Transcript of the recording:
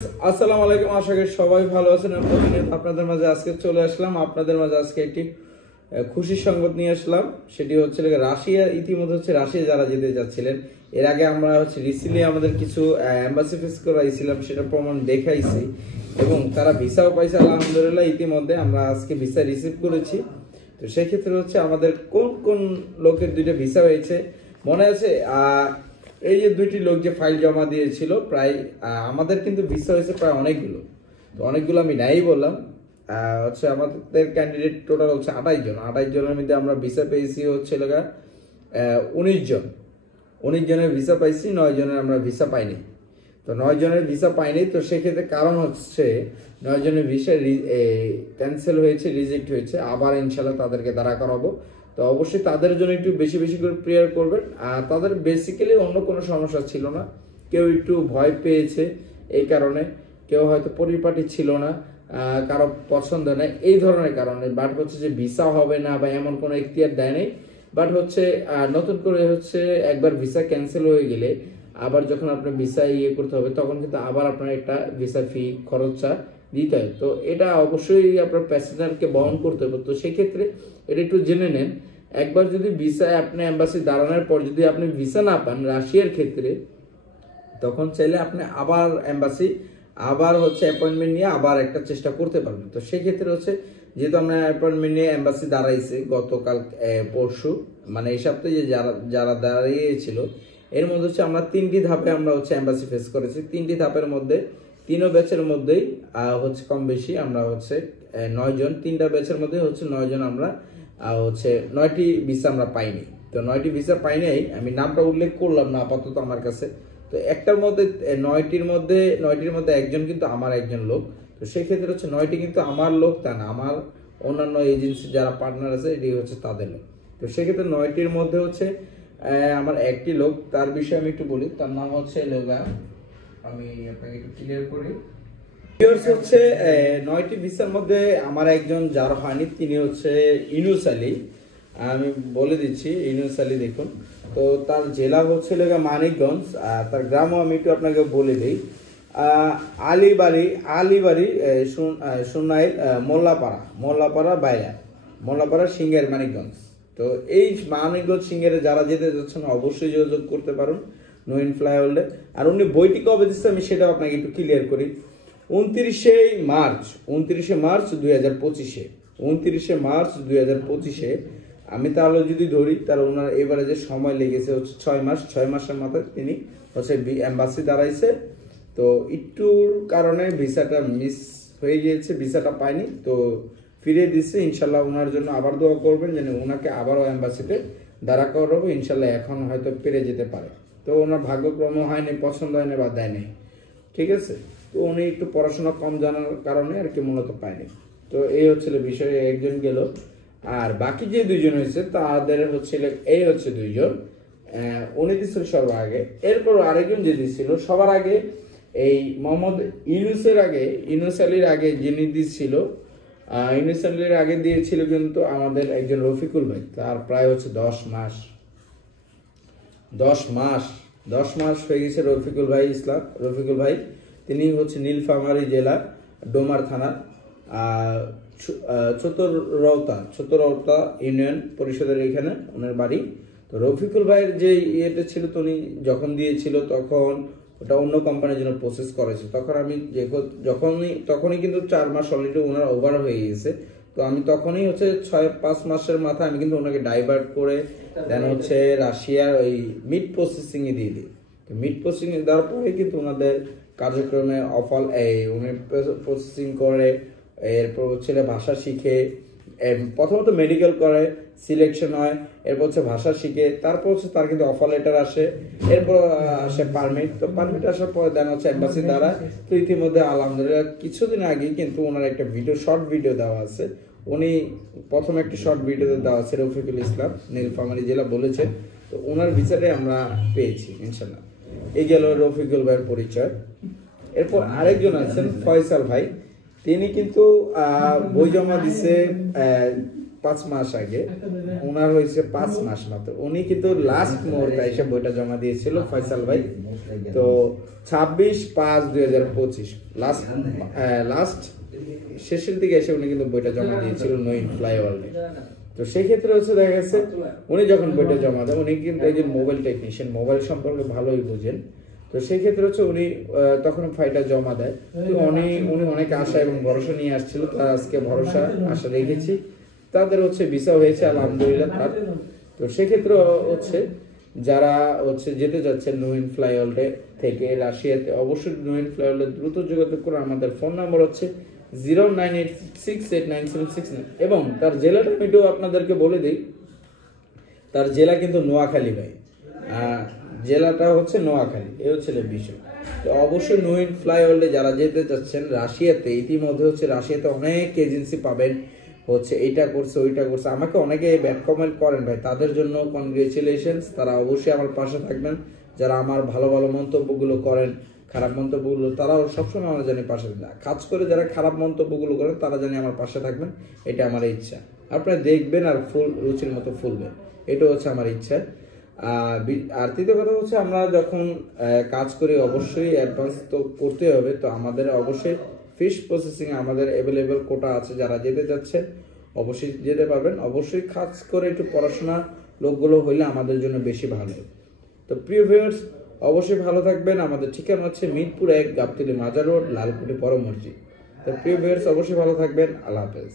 আসসালামু আলাইকুম, আশা করি সবাই ভালো আছেন। আপনাদের মাঝে আজকে চলে আসলাম, আপনাদের মাঝে আজকে একটি খুশির সংবাদ নিয়ে আসলাম। সেটি হচ্ছে রাশিয়া, ইতিমধ্যে হচ্ছে রাশিয়া যারা যেতে যাচ্ছিলেন, এর আগে আমরা হচ্ছে রিসেন্টলি আমাদের কিছু এম্বাসি ফেস করাইছিলাম, সেটা প্রমাণ দেখাইছি এবং তারা ভিসাও পাইছে আলহামদুলিল্লাহ। ইতিমধ্যে আমরা আজকে ভিসা রিসিভ করেছি। তো সেক্ষেত্রে হচ্ছে আমাদের কোন কোন লোকের দুইটা ভিসা হয়েছে মনে আছে। এই যে দুইটি লোক যে ফাইল জমা দিয়েছিল, প্রায় আমাদের কিন্তু ভিসা হয়েছে প্রায় অনেকগুলো। তো অনেকগুলো আমি নাই বললাম, হচ্ছে আমাদের ক্যান্ডিডেট টোটাল হচ্ছে 28 জন। 28 জনের মধ্যে আমরা ভিসা পেয়েছি হচ্ছে 19 জন। 19 জনের ভিসা পাইছি, 9 জনের আমরা ভিসা পাইনি। তো 9 জনের ভিসা পাইনি, তো সেক্ষেত্রে কারণ হচ্ছে 9 জনের ভিসা ক্যান্সেল হয়েছে, রিজেক্ট হয়েছে। আবার ইনশাল্লাহ তাদেরকে দাঁড়া করাবো। তো অবশ্যই তাদের জন্য একটু বেশি বেশি করে প্রেয়ার করবেন। আর তাদের বেসিক্যালি অন্য কোনো সমস্যা ছিল না, কেউ একটু ভয় পেয়েছে এই কারণে, কেউ হয়তো পরিপাটি ছিল না, কারো পছন্দ নেই এই ধরনের কারণে। বাট হচ্ছে যে ভিসা হবে না বা এমন কোনো এখতিয়ার দেয় নেই। বাট হচ্ছে নতুন করে হচ্ছে একবার ভিসা ক্যান্সেল হয়ে গেলে আবার যখন আপনার ভিসা করতে হবে, তখন কিন্তু আবার আপনার একটা ভিসা ফি খরচা দিতে হয়। তো এটা অবশ্যই আপনার প্যাসেঞ্জারকে বহন করতে হবে। তো সেক্ষেত্রে এটা একটু জেনে নেন। একবার যদি ভিসা আপনি এম্বাসি দাঁড়ানোর পর যদি আপনি ভিসা না পান রাশিয়ার ক্ষেত্রে, তখন চাইলে আপনি আবার এম্বাসি আবার হচ্ছে অ্যাপয়েন্টমেন্ট নিয়ে আবার একটা চেষ্টা করতে পারবেন। তো সেক্ষেত্রে হচ্ছে যেহেতু আমরা অ্যাপয়েন্টমেন্ট নিয়ে এম্বাসি দাঁড়াইছে গতকাল পরশু, মানে এই সপ্তাহে যে যারা যারা দাঁড়িয়েছিল, এর মধ্যে হচ্ছে আমরা 3টি ধাপে আমরা হচ্ছে এম্বাসি ফেস করেছি। 3টি ধাপের মধ্যে 3 ব্যাচের মধ্যেই হচ্ছে কম বেশি আমরা হচ্ছে 9 জন, 3টা ব্যাচের মধ্যে হচ্ছে 9 জন আমরা হচ্ছে 9টি ভিসা আমরা পাইনি। তো 9টি ভিসা পাইনি, আমি নামটা উল্লেখ করলাম না আপাতত আমার কাছে। তো একটার মধ্যে 9টির মধ্যে একজন কিন্তু আমার একজন লোক। তো সেক্ষেত্রে হচ্ছে 9টি কিন্তু আমার লোক তা না, আমার অন্যান্য এজেন্সি যারা পার্টনার আছে এটি হচ্ছে তাদের লোক। তো সেক্ষেত্রে 9টির মধ্যে হচ্ছে আমার একটি লোক, তার বিষয়ে আমি একটু বলি। তার নাম হচ্ছে আমি আপনাকে একটু ক্লিয়ার করি। হচ্ছে 9টি ভিসার মধ্যে আমার একজন যার হয়নি, তিনি হচ্ছে ইনুস আলী। আমি বলে দিচ্ছি, ইনুস আলী দেখুন। তো তার জেলা হচ্ছে মানিকগঞ্জ, তার গ্রামও আমি একটু আপনাকে বলে দিই। আলিবাড়ি সুনাইল মোল্লাপাড়া বাইরা মোল্লাপাড়া সিঙ্গের মানিকগঞ্জ। তো এই মানিকগঞ্জ সিঙ্গের যারা যেতে যাচ্ছেন অবশ্যই যোগাযোগ করতে পারেন নইন ফ্লাইওভারে। আর উনি বইটি কবে দিচ্ছে আমি সেটাও আপনাকে একটু ক্লিয়ার করি। 29শে মার্চ 2025-এ 29শে মার্চ 2025-এ আমি তাহলে যদি ধরি, তাহলে ওনার এবারে যে সময় লেগেছে হচ্ছে 6 মাস। 6 মাসের মাথায় তিনি হচ্ছে এম্বাসি দাঁড়াইছে। তো একটুর কারণে ভিসাটা মিস হয়ে গিয়েছে, ভিসাটা পাইনি, তো ফিরে দিচ্ছে। ইনশাল্লাহ ওনার জন্য আবার দোয়া করবেন যেন ওনাকে আবারও এম্বাসিতে দাঁড়া করাবো। ইনশাল্লাহ এখন হয়তো পেরে যেতে পারে। তো ওনার ভাগ্যক্রম হয়নি, পছন্দ হয়নি বা দেয়নি, ঠিক আছে। তো উনি একটু পড়াশোনা কম জানার কারণে আর কি মূলত পায়নি। তো এই হচ্ছিল বিষয়, একজন গেল। আর বাকি যে 2 জন হয়েছে তাদের হচ্ছে এই হচ্ছে 2 জন, উনি দিচ্ছিল সবার আগে। এরপর আরেকজন যে দিচ্ছিল সবার আগে, এই মোহাম্মদ ইউনুস আলীর আগে যিনি দিচ্ছিল, ইউনুস আলীর আগে দিয়েছিল কিন্তু আমাদের একজন রফিকুল ভাই। তার প্রায় হচ্ছে 10 মাস হয়ে গেছে রফিকুল ভাই। তিনি হচ্ছে নীলফামারী জেলা ডোমার থানার চতুরৌতা ইউনিয়ন পরিষদের এখানে ওনার বাড়ি। তো রফিকুল ভাইয়ের যে ইয়েটা ছিল, উনি যখন দিয়েছিল তখন ওটা অন্য কোম্পানির জন্য প্রসেস করেছে। তখন আমি তখনই কিন্তু 4 মাস অলরেডি ওনার ওভার হয়ে গেছে। তো আমি তখনই হচ্ছে 5 মাসের মাথায় আমি কিন্তু ওনাকে ডাইভার্ট করে দেন হচ্ছে রাশিয়ার ওই মিট প্রসেসিং এ দিয়ে দিই। তো মিট প্রসেসিং এ দেওয়ার পরে কিন্তু ওনাদের কার্যক্রমে উনি প্রসেসিং করে, এরপর হচ্ছে ভাষা শিখে, প্রথমত মেডিকেল করে, সিলেকশন হয়, এরপর হচ্ছে ভাষা শিখে, তারপর হচ্ছে তার কিন্তু অফার লেটার আসে, এরপর আসে পারমিট। তো পারমিট আসার পরে দেন হচ্ছে এম্বাসি দ্বারা। তো ইতিমধ্যে আলহামদুলিল্লাহ কিছুদিন আগে কিন্তু ওনার একটা শর্ট ভিডিও দেওয়া আছে। উনি প্রথম একটি শর্ট ভিডিও দেওয়া আছে, রফিকুল ইসলাম নীলফামারী জেলা বলেছে। তো ওনার ভিসাটাই আমরা পেয়েছি ইনশাল্লাহ। এই গেল রফিকুল ভাইয়ের পরিচয়। এরপর আরেকজন আছেন ফয়সাল ভাই। তিনি কিন্তু বই জমা দিছে 5 মাস আগে, ওনার হয়েছে 5 মাস মাত্র। উনি কিন্তু লাস্ট মুহূর্তে এসে বইটা জমা দিয়েছিল ফয়সাল ভাই। তো 26/5/2025 লাস্ট শেষের দিকে এসে উনি কিন্তু বইটা জমা দিয়েছিল নো ইন ফ্লাই ওয়ার্ল্ডে। তো সেই ক্ষেত্রে হচ্ছে দেখা গেছে উনি যখন বইটা জমা দেন, উনি কিন্তু একজন মোবাইল টেকনিশিয়ান, মোবাইল সম্পর্কে ভালোই বুঝেন। তো সেই ক্ষেত্রে হচ্ছে উনি তখন ফাইলটা জমা দেয়। তো উনি অনেক আশা এবং ভরসা নিয়ে আসছিল, তার আজকে ভরসা আশা রেখেছি, তাদের হচ্ছে ভিসা হয়েছে আলহামদুলিল্লাহ তার। তো সেক্ষেত্রে হচ্ছে যারা হচ্ছে যেতে যাচ্ছেন নো ইন ফ্লাই ওয়ার্ল্ডে থেকে রাশিয়াতে, অবশ্যই নো ইন ফ্লাই ওয়ার্ল্ডে দ্রুত যোগাযোগ করে। আমাদের ফোন নাম্বার হচ্ছে 098689769 এবং তার জেলাটা আমি একটু আপনাদেরকে বলে দিই। তার জেলা কিন্তু নোয়াখালী ভাই, জেলাটা হচ্ছে নোয়াখালী, এই হচ্ছে বিষয়। তো অবশ্যই নো ইন ফ্লাই ওয়ার্ল্ডে যারা যেতে যাচ্ছেন রাশিয়াতে, ইতিমধ্যে হচ্ছে রাশিয়াতে অনেক এজেন্সি পাবেন, হচ্ছে এইটা করছে ওইটা করছে, আমাকে অনেকে ব্যাড কমেন্ট করেন ভাই, তাদের জন্য কনগ্রেচুলেশনস। তারা অবশ্যই আমার পাশে থাকবেন। যারা আমার ভালো ভালো মন্তব্যগুলো করেন, খারাপ মন্তব্যগুলো, তারাও সবসময় আমার জানি পাশে কাজ করে। যারা খারাপ মন্তব্যগুলো করেন তারা জানি আমার পাশে থাকবেন, এটা আমার ইচ্ছা। আপনারা দেখবেন আর ফুল রুচির মতো ফুলবেন, এটা হচ্ছে আমার ইচ্ছা। আর তৃতীয় কথা হচ্ছে আমরা যখন কাজ করি অবশ্যই অ্যাডভান্স তো করতে হবে। তো আমাদের অবশ্যই ফিশ প্রসেসিং আমাদের অ্যাভেলেবেল কোটা আছে, যারা যেতে যাচ্ছে অবশ্যই যেতে পারবেন। অবশ্যই কাজ করে একটু পড়াশোনা লোকগুলো হইলে আমাদের জন্য বেশি ভালো। তো প্রিয় ভিউয়ার্স, অবশ্যই ভালো থাকবেন। আমাদের ঠিকানা হচ্ছে মিরপুর 1 গাবতলী মাজার রোড, লালকুটি বড় মসজিদ। তো প্রিয় ভিউয়ার্স, অবশ্যই ভালো থাকবেন। আল্লাহ হাফেজ।